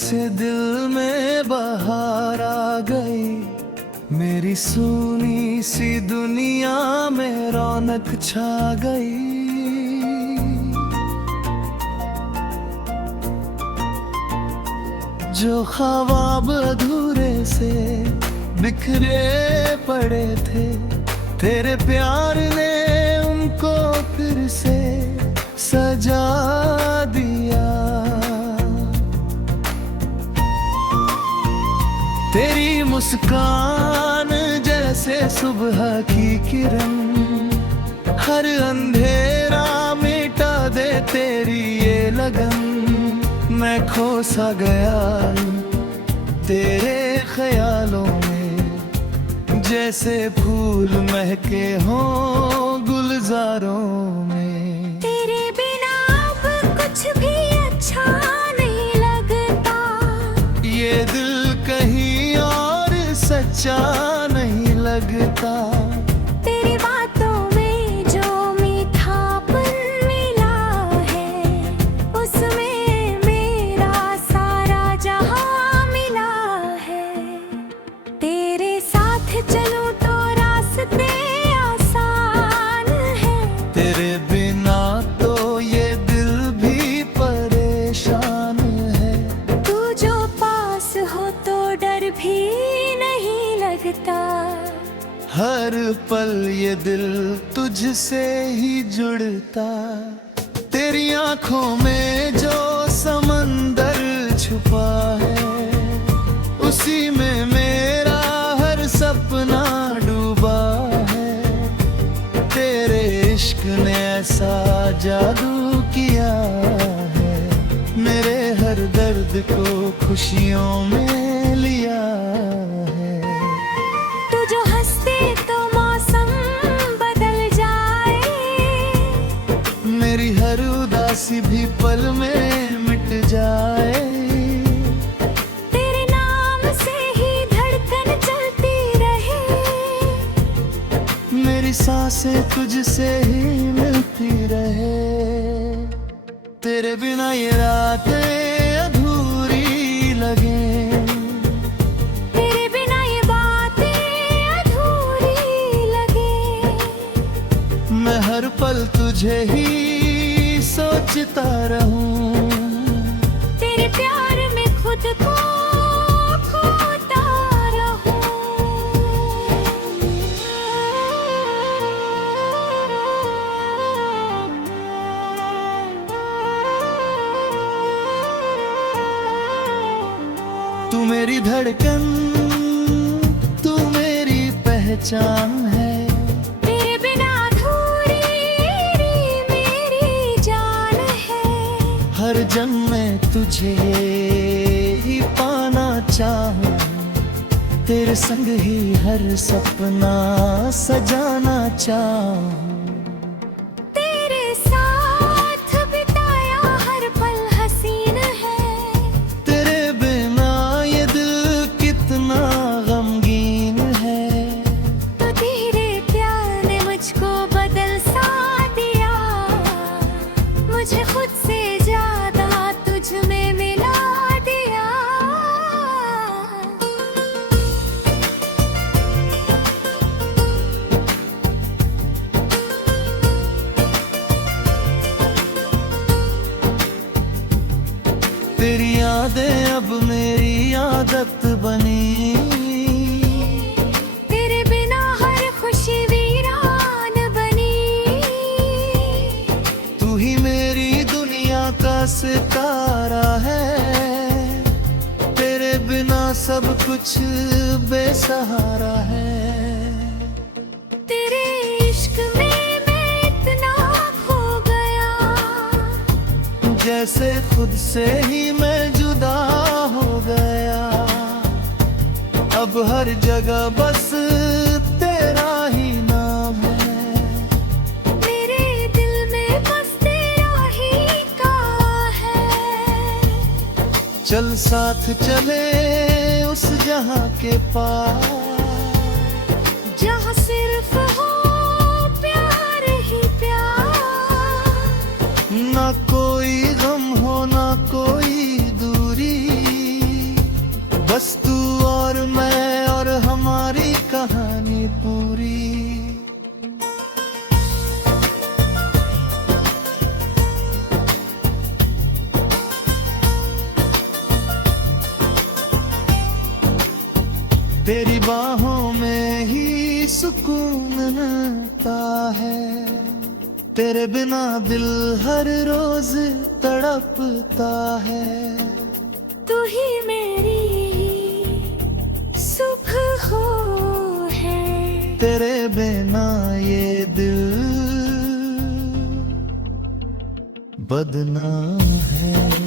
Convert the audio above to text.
से दिल में बहार आ गई, मेरी सूनी सी दुनिया में रौनक छा गई। जो ख्वाब अधूरे से बिखरे पड़े थे, तेरे प्यार ने उनको फिर से सजा दिया। तेरी मुस्कान जैसे सुबह की किरण, हर अंधेरा मिटा दे तेरी ये लगन। मैं खो सा गया तेरे ख्यालों में, जैसे फूल महके हों गुलजारों में। तेरे बिना अब कुछ भी अच्छा नहीं लगता, ये दिल कहीं और सच्चा नहीं लगता। तेरी बातों में जो मीठापन मिला है, उसमें मेरा सारा जहां मिला है। तेरे साथ चलूं तो रास्ते आसान है, तेरे बिना तो ये दिल भी परेशान है। तू जो पास हो तो डर भी नहीं लगता। हर पल ये दिल तुझसे ही जुड़ता। तेरी आंखों में जो समंदर छुपा है, उसी में मेरा हर सपना डूबा है। तेरे इश्क ने ऐसा जादू किया है, मेरे हर दर्द को खुशियों में लिया है। तू जो हंसते तो मौसम बदल जाए, मेरी हर उदासी भी पल में मिट जाए। तेरे नाम से ही धड़कन चलती रहे, मेरी सांसें तुझसे ही मिलती रहे। तेरे बिना ये रातें अधूरी लगे, तेरे बिना ये बातें अधूरी लगे। मैं हर पल तुझे ही सोचता रहूं। तेरे प्यार में खुद को खोता रहूं। तू मेरी धड़कन, तू मेरी पहचान है। तेरे बिना अधूरी मेरी जान है। हर जन्म में तुझे ही पाना चाहूं, तेरे संग ही हर सपना सजाना चाहूं। तेरे साथ बिताया हर पल हसीन है, तेरे बिना ये दिल कितना गमगीन है। तो तेरे प्यार ने मुझको बदल सा दिया, मुझे खुद से ज्यादा तुझ में मिला दिया। तेरी यादें अब मेरी आदत बनी, तेरे बिना हर खुशी वीरान बनी। तू ही मेरी दुनिया का सितारा है। तेरे बिना सब कुछ बेसहारा है। तेरे इश्क में मैं इतना खो गया, जैसे खुद से ही मैं जुदा हो गया। अब हर जगह बस तेरा ही नाम है। मेरे दिल में बस तेरा ही काम है। चल साथ चले उस जहां के पार, जहाँ सिर्फ हो प्यार ही प्यार। ना कोई गम हो ना कोई दूरी, बस तू और मैं और हमारी कहानी पूरी। तेरी बाहों में ही सुकून मिलता है, तेरे बिना दिल हर रोज तड़पता है। तू ही मेरी सुबह हो है, तेरे बिना ये दिल बदनाम है।